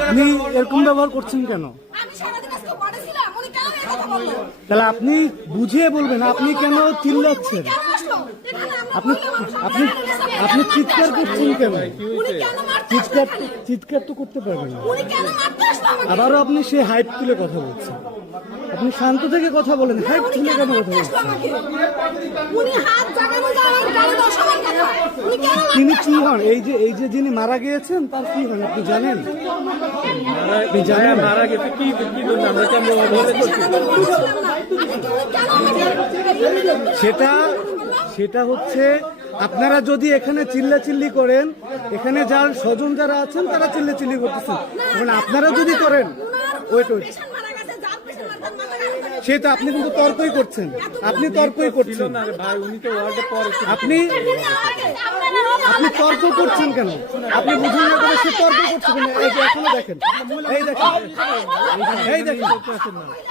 আপনি এরকম ব্যবহার করছেন কেন? তাহলে আপনি বুঝিয়ে বলবেন, আপনি কেন চিল্লাচ্ছেন? আপনি আপনি আপনি চিৎকার করছেন কেন? চিৎকার তো করতে পারবেন না। আবারও আপনি সে হাইট তুলে কথা বলছেন। আপনি শান্ত থেকে কথা বলেন, হাইট তুলে কেন কথা বলছেন? তিনি কি হন? এই যে যিনি মারা গিয়েছেন তার কি হন আপনি জানেন? আপনি জানেন মারা গেছে কি জন্য আমরা কেমন সেটা হচ্ছে, আপনারা যদি এখানে চিল্লাচিল্লি করেন, এখানে যার স্বজন যারা আছেন তারা চিল্লাচিল্লি করতেছেন, মানে আপনারা যদি করেন ওয়েট সেটা আপনি কিন্তু তর্কই করছেন। আপনি তর্কই করছেন, আপনি তর্ক করছেন কেন? আপনি বুঝুন না করে সে তর্ক করছে কেন? এই যে এখনো দেখেন, এই দেখেন, এই দেখেন।